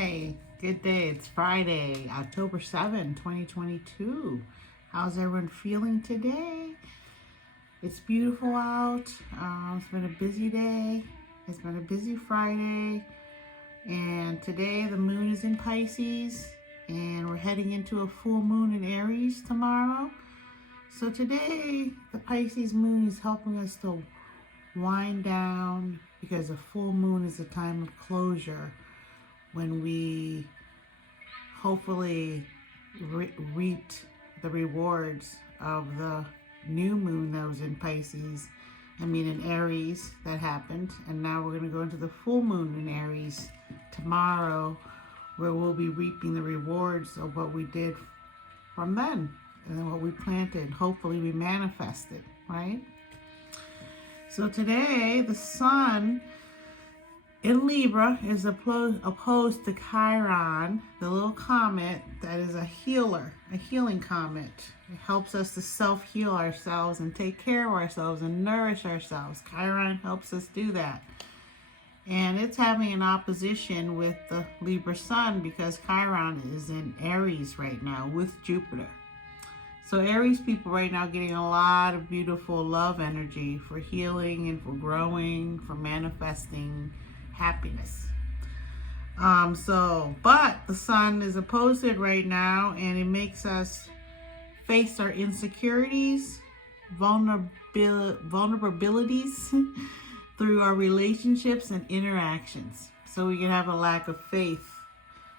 Hi, good day. It's Friday, October 7, 2022. How's everyone feeling today? It's beautiful out. It's been a busy day. It's been a busy Friday. And today the moon is in Pisces and we're heading into a full moon in Aries tomorrow. So today the Pisces moon is helping us to wind down because a full moon is a time of closure, when we hopefully reaped the rewards of the new moon that was in Pisces, in Aries, that happened. And now we're going to go into the full moon in Aries tomorrow, where we'll be reaping the rewards of what we did from then and what we planted. Hopefully we manifested, right? So today the sun in Libra is opposed to Chiron, the little comet that is a healing comet. It helps us to self-heal ourselves and take care of ourselves and nourish ourselves. Chiron helps us do that. And it's having an opposition with the Libra sun because Chiron is in Aries right now with Jupiter. So Aries people right now getting a lot of beautiful love energy for healing and for growing, for manifesting happiness. But the sun is opposed to it right now, and it makes us face our insecurities, vulnerabilities through our relationships and interactions. So we can have a lack of faith,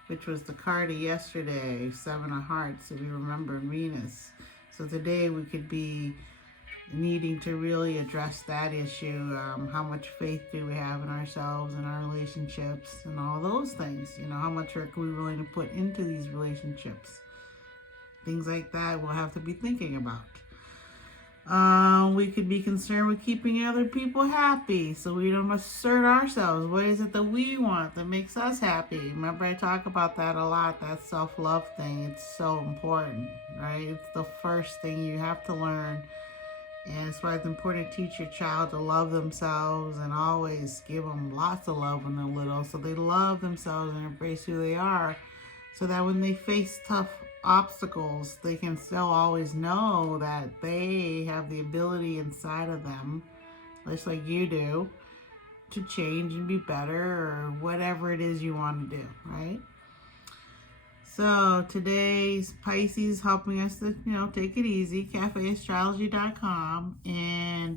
which was the card of yesterday, Seven of Hearts, if you remember, Venus. So today we could be needing to really address that issue. How much faith do we have in ourselves and our relationships and all those things? How much work are we willing to put into these relationships? Things like that we'll have to be thinking about. We could be concerned with keeping other people happy, so we don't assert ourselves. What is it that we want that makes us happy? Remember, I talk about that a lot, that self-love thing. It's so important, right? It's the first thing you have to learn. And it's why it's important to teach your child to love themselves and always give them lots of love when they're little, so they love themselves and embrace who they are, so that when they face tough obstacles, they can still always know that they have the ability inside of them, just like you do, to change and be better, or whatever it is you want to do, right? So today's Pisces helping us to, take it easy, cafeastrology.com.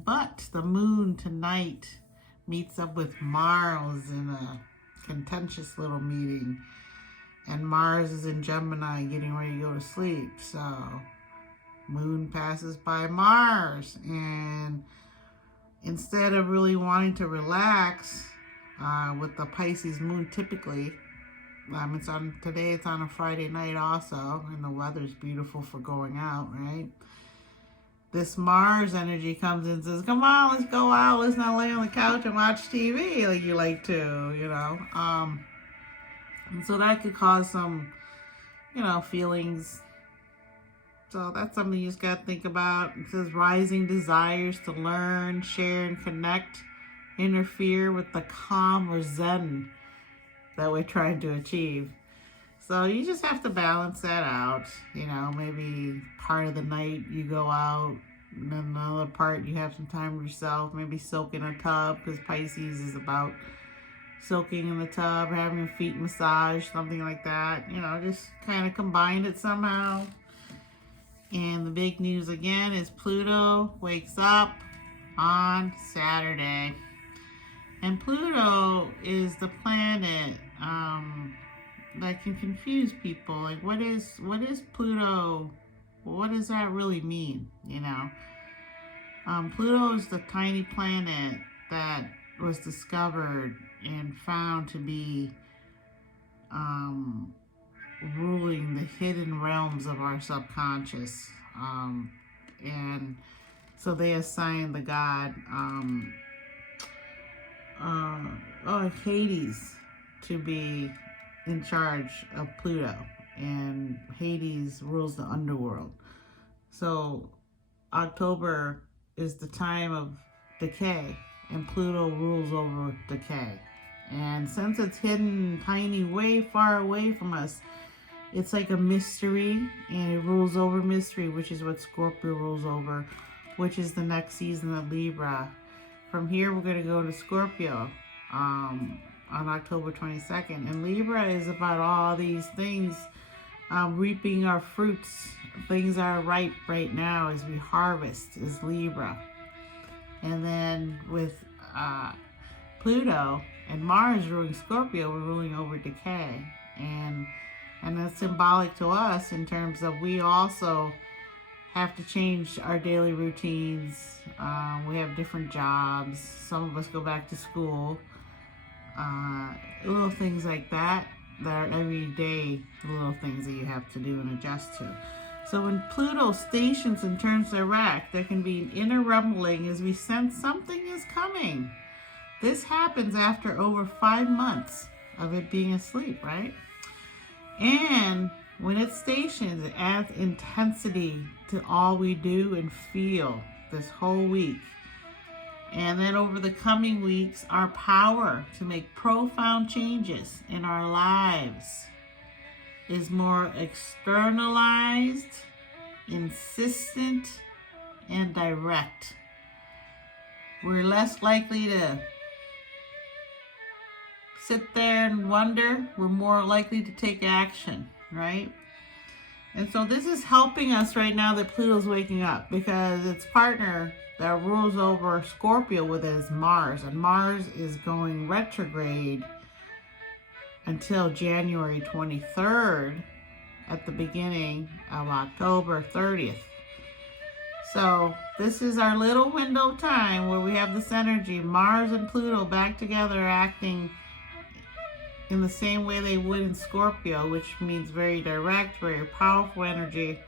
But the moon tonight meets up with Mars in a contentious little meeting. And Mars is in Gemini getting ready to go to sleep. So moon passes by Mars. And instead of really wanting to relax with the Pisces moon typically, today it's on a Friday night also, and the weather's beautiful for going out, right? This Mars energy comes in and says, come on, let's go out. Let's not lay on the couch and watch TV like you like to, And so that could cause some, feelings. So that's something you just got to think about. It says rising desires to learn, share, and connect interfere with the calm or zen that we're trying to achieve. So you just have to balance that out. Maybe part of the night you go out, and then another part you have some time with yourself, maybe soak in a tub, because Pisces is about soaking in the tub, having your feet massaged, something like that. Just kind of combine it somehow. And the big news again is Pluto wakes up on Saturday. And Pluto is the planet that can confuse people. Like, what is Pluto? What does that really mean? Pluto is the tiny planet that was discovered and found to be ruling the hidden realms of our subconscious. And so they assigned the god Hades to be in charge of Pluto, and Hades rules the underworld. So October is the time of decay, and Pluto rules over decay. And since it's hidden tiny, way far away from us, it's like a mystery, and it rules over mystery, which is what Scorpio rules over, which is the next season of Libra. From here, we're going to go to Scorpio on October 22nd. And Libra is about all these things, reaping our fruits. Things are ripe right now as we harvest is Libra. And then with Pluto and Mars ruling Scorpio, we're ruling over decay. And that's symbolic to us in terms of we also have to change our daily routines. We have different jobs. Some of us go back to school. Little things like that are everyday little things that you have to do and adjust to. So when Pluto stations and turns direct, there can be an inner rumbling as we sense something is coming. This happens after over 5 months of it being asleep, right? And when it stations, it adds intensity to all we do and feel this whole week. And then over the coming weeks, our power to make profound changes in our lives is more externalized, insistent, and direct. We're less likely to sit there and wonder. We're more likely to take action, right? And so this is helping us right now that Pluto's waking up, because its partner that rules over Scorpio with it is Mars. And Mars is going retrograde until January 23rd at the beginning of October 30th. So this is our little window of time where we have this energy, Mars and Pluto back together, acting in the same way they would in Scorpio, which means very direct, very powerful energy.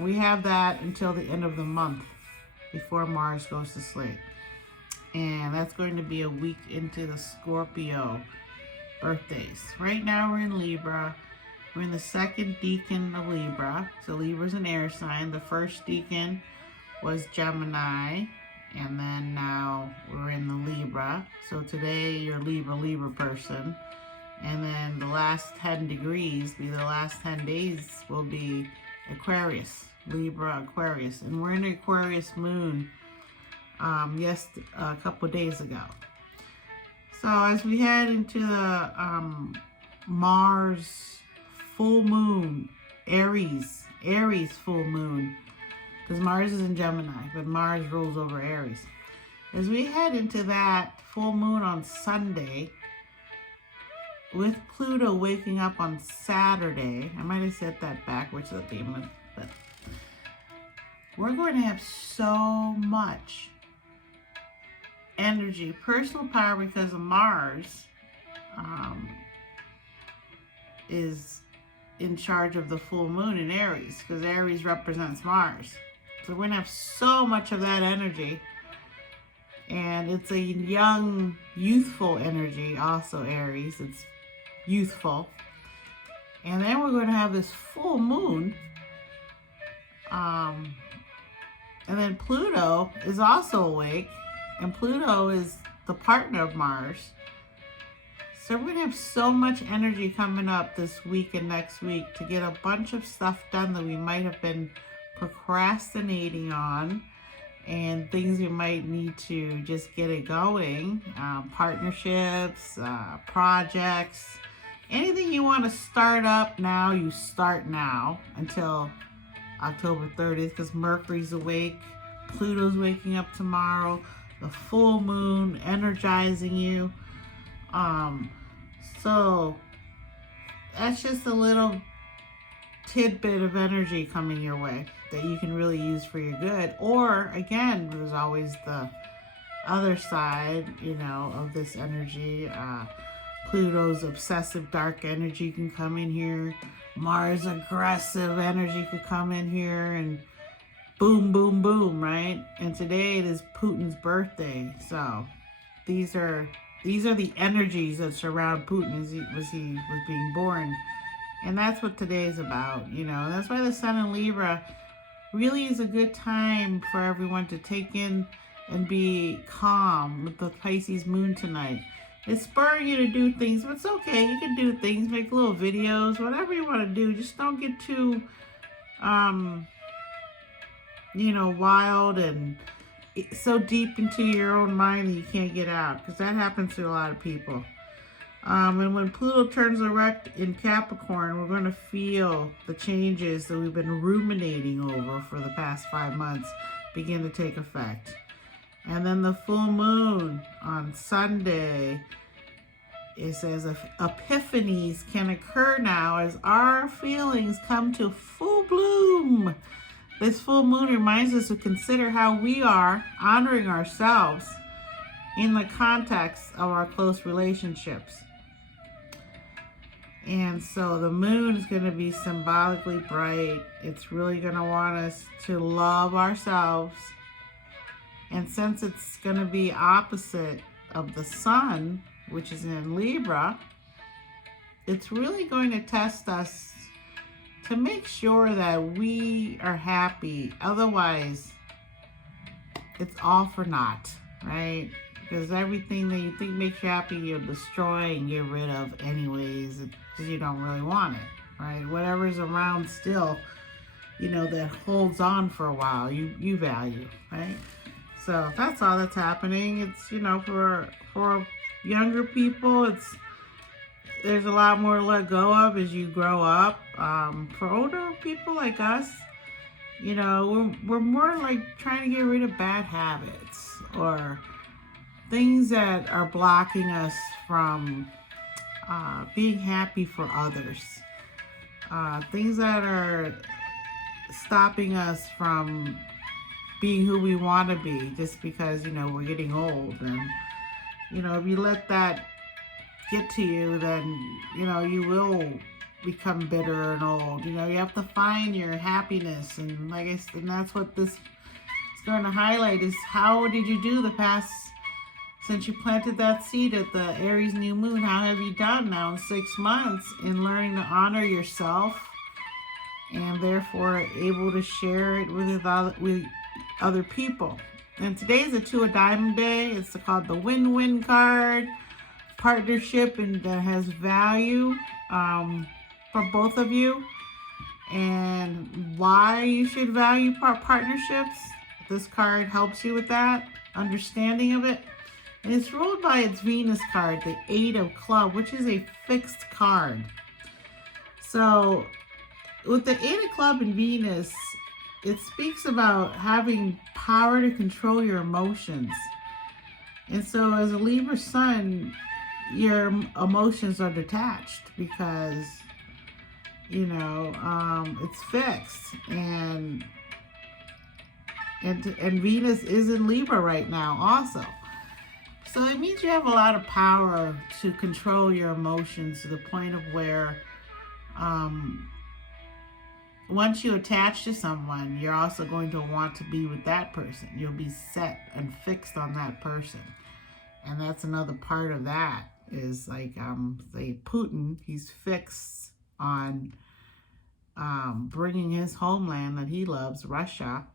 We have that until the end of the month before Mars goes to sleep. And that's going to be a week into the Scorpio birthdays. Right now we're in Libra. We're in the second decan of Libra. So Libra's an air sign. The first decan was Gemini. And then now we're in the Libra. So today you're Libra person. And then the last 10 degrees, the last 10 days will be Aquarius, Libra, Aquarius. And we're in Aquarius moon a couple of days ago. So as we head into the Mars full moon, Aries full moon, because Mars is in Gemini, but Mars rules over Aries. As we head into that full moon on Sunday, with Pluto waking up on Saturday, I might have said that backwards at the beginning, but we're going to have so much energy, personal power, because of Mars is in charge of the full moon in Aries, because Aries represents Mars. So we're going to have so much of that energy. And it's a young, youthful energy, also Aries. It's youthful. And then we're going to have this full moon. And then Pluto is also awake. And Pluto is the partner of Mars. So we're going to have so much energy coming up this week and next week to get a bunch of stuff done that we might have been procrastinating on, and things we might need to just get it going. Partnerships, projects, anything you want to start up now, you start now until October 30th, because Mercury's awake, Pluto's waking up tomorrow, the full moon energizing you. So that's just a little tidbit of energy coming your way that you can really use for your good. Or again, there's always the other side, of this energy. Pluto's obsessive dark energy can come in here. Mars aggressive energy could come in here, and boom, boom, boom, right? And today it is Putin's birthday. So these are the energies that surround Putin as he was being born. And that's what today is about, And that's why the Sun in Libra really is a good time for everyone to take in and be calm with the Pisces moon tonight. It's spurring you to do things, but it's okay. You can do things, make little videos, whatever you want to do. Just don't get too, wild and so deep into your own mind that you can't get out, because that happens to a lot of people. And when Pluto turns erect in Capricorn, we're going to feel the changes that we've been ruminating over for the past 5 months begin to take effect. And then the full moon on Sunday, it says epiphanies can occur now as our feelings come to full bloom. This full moon reminds us to consider how we are honoring ourselves in the context of our close relationships. And so the moon is going to be symbolically bright. It's really going to want us to love ourselves. And since it's going to be opposite of the sun, which is in Libra, it's really going to test us to make sure that we are happy. Otherwise, it's all for naught, right? Because everything that you think makes you happy, you'll destroy and get rid of anyways, because you don't really want it, right? Whatever's around still, that holds on for a while, you value, right? So that's all that's happening. It's, for younger people, there's a lot more to let go of as you grow up. For older people like us, we're more like trying to get rid of bad habits or things that are blocking us from being happy for others. Things that are stopping us from being who we want to be just because, we're getting old. And, if you let that get to you, then, you will become bitter and old. You have to find your happiness. And like I said, and that's what this is going to highlight is how did you do the past, since you planted that seed at the Aries new moon, how have you done now in 6 months in learning to honor yourself and therefore able to share it with other people? And today is a Two of Diamond day. It's called the win-win card, partnership, and that has value for both of you. And why you should value partnerships. This card helps you with that, understanding of it. And it's ruled by its Venus card, the 8 of Clubs, which is a fixed card. So with the 8 of Clubs and Venus, it speaks about having power to control your emotions. And so as a Libra sun, your emotions are detached because, it's fixed. And Venus is in Libra right now also. So it means you have a lot of power to control your emotions to the point of where once you attach to someone, you're also going to want to be with that person. You'll be set and fixed on that person. And that's another part of that is like, say Putin, he's fixed on bringing his homeland that he loves, Russia,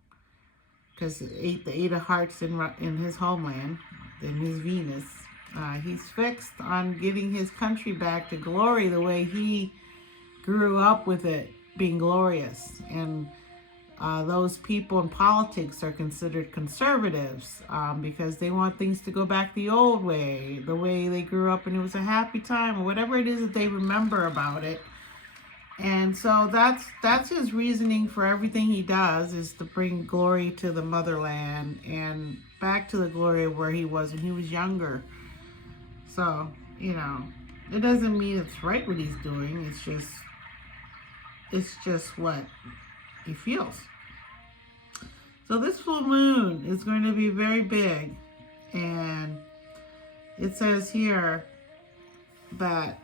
because the eight of hearts in his homeland, in his Venus, he's fixed on getting his country back to glory the way he grew up with it being glorious. And those people in politics are considered conservatives because they want things to go back the old way, the way they grew up and it was a happy time, or whatever it is that they remember about it. And so that's his reasoning for everything he does, is to bring glory to the motherland and back to the glory of where he was when he was younger. So, it doesn't mean it's right what he's doing. It's just what he feels. So this full moon is going to be very big. And it says here that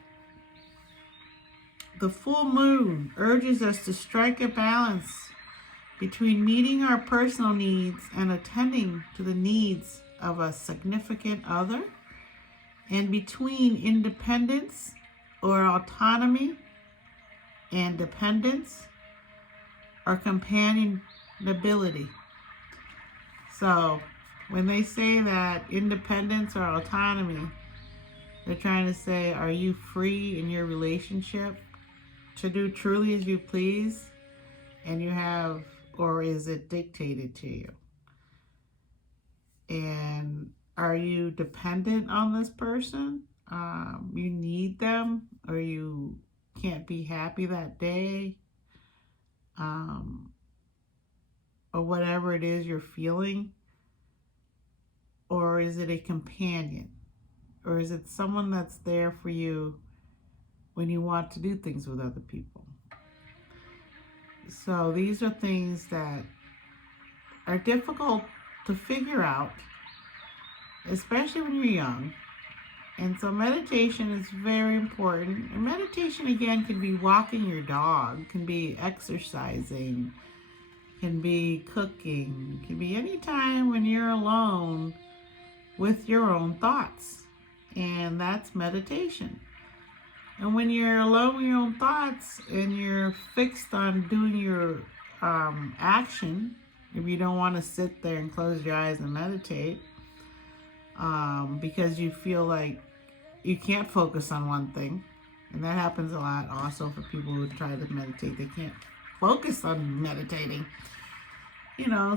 the full moon urges us to strike a balance between meeting our personal needs and attending to the needs of a significant other, and between independence or autonomy and dependence or companionability. So when they say that independence or autonomy, They're trying to say, are you free in your relationship to do truly as you please? And you have, or is it dictated to you? And are you dependent on this person? You need them, or you can't be happy that day, or whatever it is you're feeling. Or is it a companion? Or is it someone that's there for you when you want to do things with other people? So these are things that are difficult to figure out, especially when you're young. And so meditation is very important. And meditation, again, can be walking your dog, can be exercising, can be cooking, can be any time when you're alone with your own thoughts. And that's meditation. And when you're alone with your own thoughts and you're fixed on doing your action, if you don't want to sit there and close your eyes and meditate, because you feel like you can't focus on one thing, and that happens a lot also for people who try to meditate. They can't focus on meditating.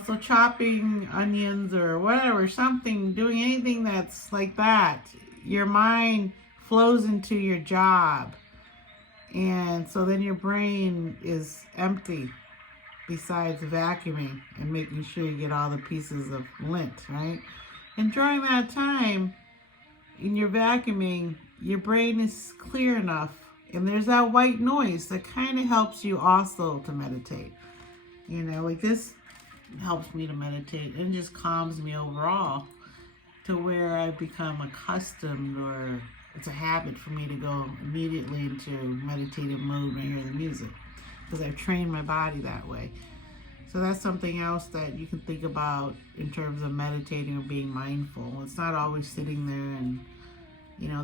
So chopping onions or whatever, something, doing anything that's like that, your mind flows into your job. And so then your brain is empty besides vacuuming and making sure you get all the pieces of lint, right? And during that time, in your vacuuming, your brain is clear enough, and there's that white noise that kind of helps you also to meditate. Like this helps me to meditate and just calms me overall to where I've become accustomed, or it's a habit for me to go immediately into meditative mode when I hear the music, because I've trained my body that way. So that's something else that you can think about in terms of meditating or being mindful. It's not always sitting there and,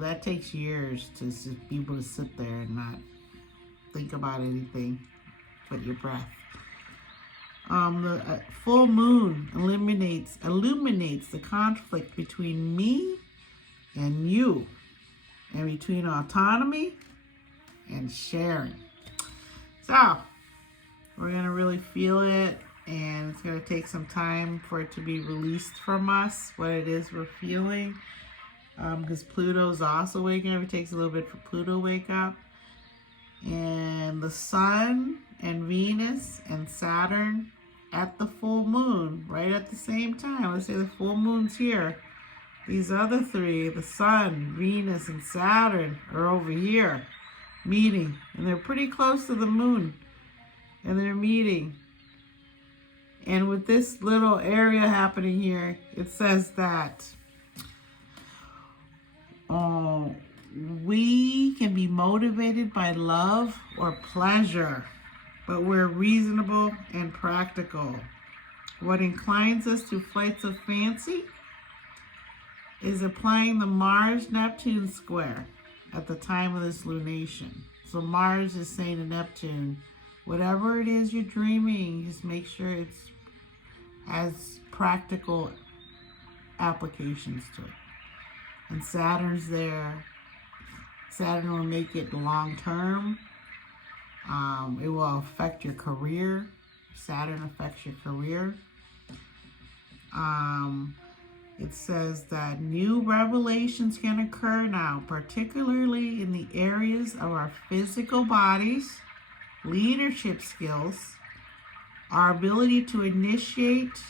that takes years to just be able to sit there and not think about anything but your breath. The full moon illuminates the conflict between me and you, and between autonomy and sharing. So we're going to really feel it, and it's going to take some time for it to be released from us, what it is we're feeling, because Pluto's also waking up. It takes a little bit for Pluto to wake up. And the Sun and Venus and Saturn at the full moon, right at the same time. Let's say the full moon's here. These other three, the Sun, Venus, and Saturn, are over here meeting. And they're pretty close to the moon. And they're meeting. And with this little area happening here, it says that we can be motivated by love or pleasure, but we're reasonable and practical. What inclines us to flights of fancy is applying the Mars-Neptune square at the time of this lunation. So Mars is saying to Neptune, whatever it is you're dreaming, just make sure it's has practical applications to it. And Saturn's there. Saturn will make it long term. It will affect your career. Saturn affects your career. It says that new revelations can occur now, particularly in the areas of our physical bodies, leadership skills, our ability to initiate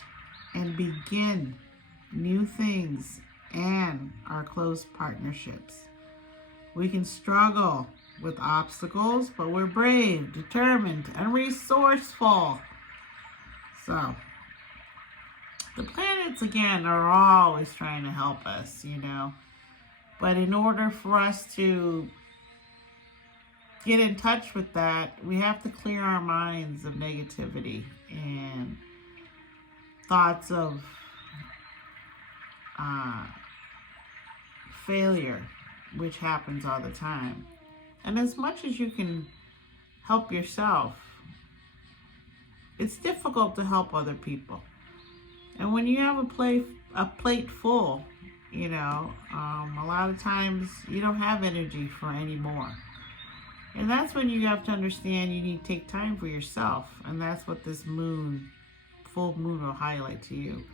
and begin new things, and our close partnerships. We can struggle with obstacles, but we're brave, determined, and resourceful. So, the planets, again, are always trying to help us, But in order for us to get in touch with that, we have to clear our minds of negativity and thoughts of failure, which happens all the time. And as much as you can help yourself, it's difficult to help other people. And when you have a plate full, A lot of times you don't have energy for any more. And that's when you have to understand you need to take time for yourself. And that's what this full moon will highlight to you.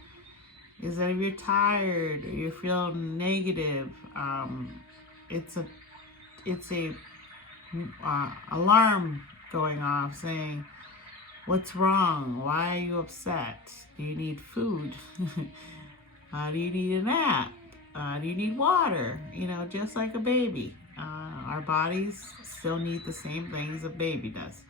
Is that if you're tired or you're feeling negative, it's a alarm going off saying, what's wrong? Why are you upset? Do you need food? Do you need a nap? Do you need water? Just like a baby. Our bodies still need the same things a baby does.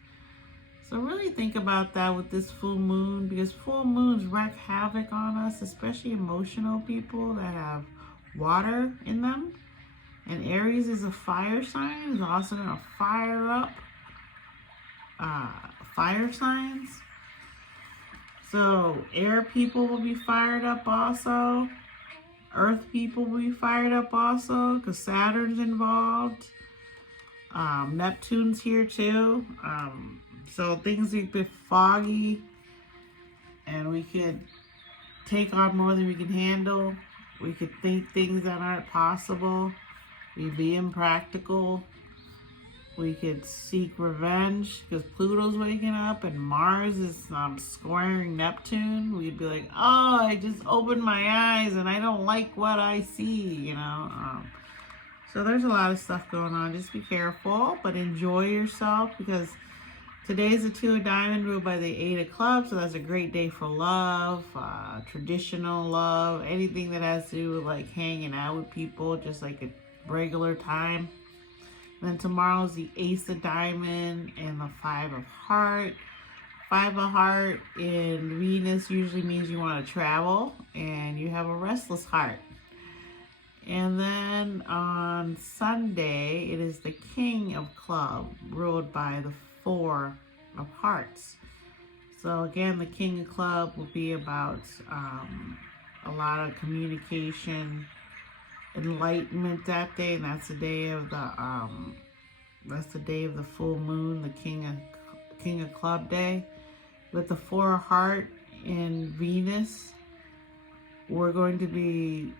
So really think about that with this full moon, because full moons wreak havoc on us, especially emotional people that have water in them. And Aries is a fire sign, is also going to fire up fire signs. So air people will be fired up also. Earth people will be fired up also, because Saturn's involved. Neptune's here too. So things will be foggy, and we could take on more than we can handle. We could think things that aren't possible. We'd be impractical. We could seek revenge because Pluto's waking up and Mars is squaring Neptune. We'd be like, oh, I just opened my eyes and I don't like what I see, So there's a lot of stuff going on. Just be careful, but enjoy yourself, because today's the 2 of Diamond ruled by the 8 of Clubs, so that's a great day for love, traditional love, anything that has to do with like hanging out with people, just like a regular time. And then tomorrow's the Ace of Diamond and the 5 of Heart. 5 of Heart in Venus usually means you want to travel and you have a restless heart. And then on Sunday, it is the King of Club, ruled by the 4 of Hearts. So again, the King of Club will be about a lot of communication, enlightenment that day, and that's the day of the full moon, the King of Club day. With the 4 of Heart in Venus, we're going to be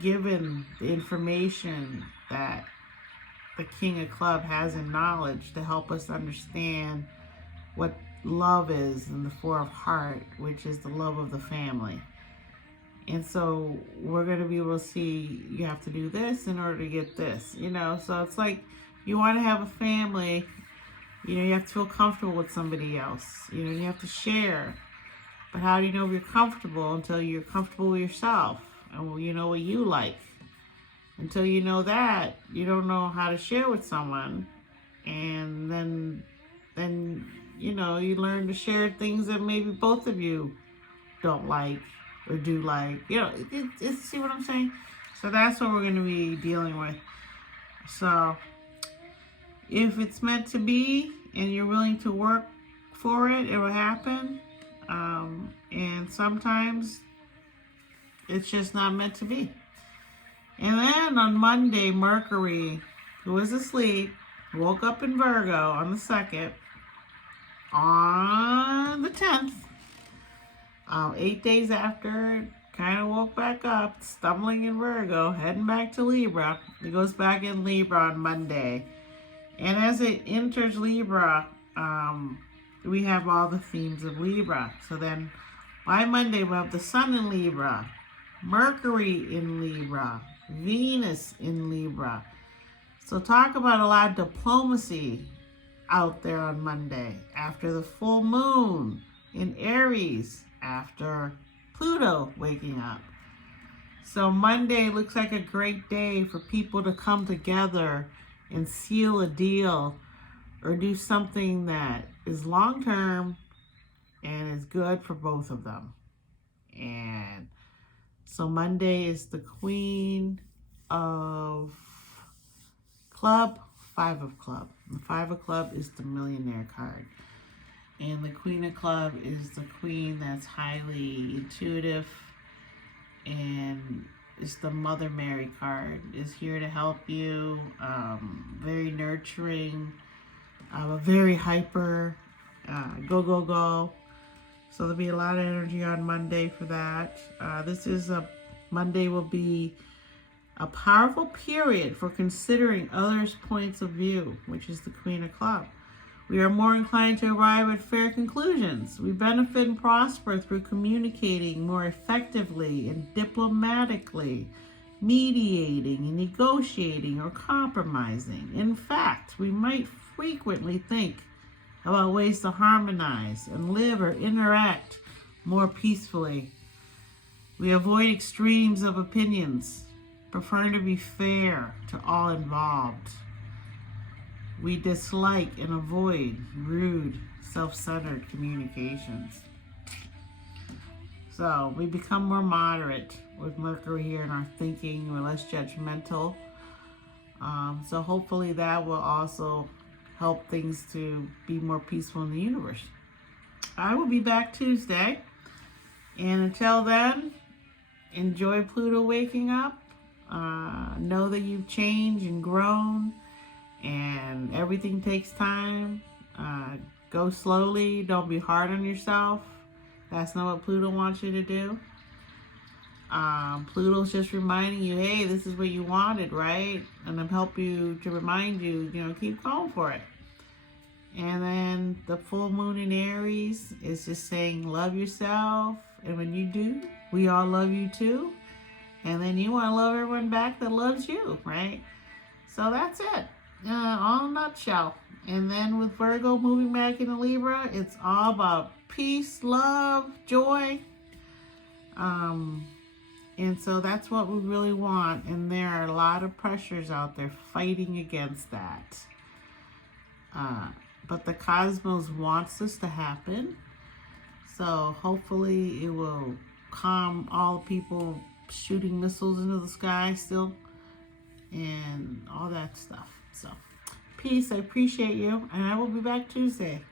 given the information that the King of Club has in knowledge to help us understand what love is in the 4 of Heart, which is the love of the family. And so we're going to be able to see, you have to do this in order to get this, So it's like, you want to have a family, you have to feel comfortable with somebody else. You have to share. But how do you know if you're comfortable until you're comfortable with yourself? And you know what you like. Until you know that, you don't know how to share with someone. And then you learn to share things that maybe both of you don't like or do like. See what I'm saying? So that's what we're going to be dealing with. So if it's meant to be and you're willing to work for it, it will happen. And sometimes it's just not meant to be. And then on Monday, Mercury, who was asleep, woke up in Virgo on the 2nd. On the 10th, 8 days after, kind of woke back up, stumbling in Virgo, heading back to Libra. It goes back in Libra on Monday. And as it enters Libra, we have all the themes of Libra. So then by Monday, we'll have the Sun in Libra, Mercury in Libra, Venus in Libra. So talk about a lot of diplomacy out there on Monday, after the full moon in Aries, after Pluto waking up. So Monday looks like a great day for people to come together and seal a deal or do something that is long-term and is good for both of them. And so Monday is the Queen of Club, 5 of Club. The 5 of Club is the Millionaire card. And the Queen of Club is the queen that's highly intuitive, and it's the Mother Mary card. Is here to help you, very nurturing, very hyper, go. So there'll be a lot of energy on Monday for that. This is a Monday will be a powerful period for considering others' points of view, which is the Queen of Clubs. We are more inclined to arrive at fair conclusions. We benefit and prosper through communicating more effectively and diplomatically, mediating and negotiating or compromising. In fact, we might frequently think about ways to harmonize and live or interact more peacefully. We avoid extremes of opinions, preferring to be fair to all involved. We dislike and avoid rude, self-centered communications. So we become more moderate with Mercury here in our thinking. We're less judgmental. So hopefully that will also help things to be more peaceful in the universe. I will be back Tuesday. And until then, enjoy Pluto waking up. Know that you've changed and grown. And everything takes time. Go slowly. Don't be hard on yourself. That's not what Pluto wants you to do. Pluto's just reminding you, hey, this is what you wanted, right? And I'm helping you to remind you, keep going for it. And then the full moon in Aries is just saying, love yourself. And when you do, we all love you too. And then you want to love everyone back that loves you, right? So that's it. All in a nutshell. And then with Virgo moving back into Libra, it's all about peace, love, joy. And so that's what we really want. And there are a lot of pressures out there fighting against that. But the cosmos wants this to happen. So hopefully it will calm all the people shooting missiles into the sky still. And all that stuff. So, peace. I appreciate you. And I will be back Tuesday.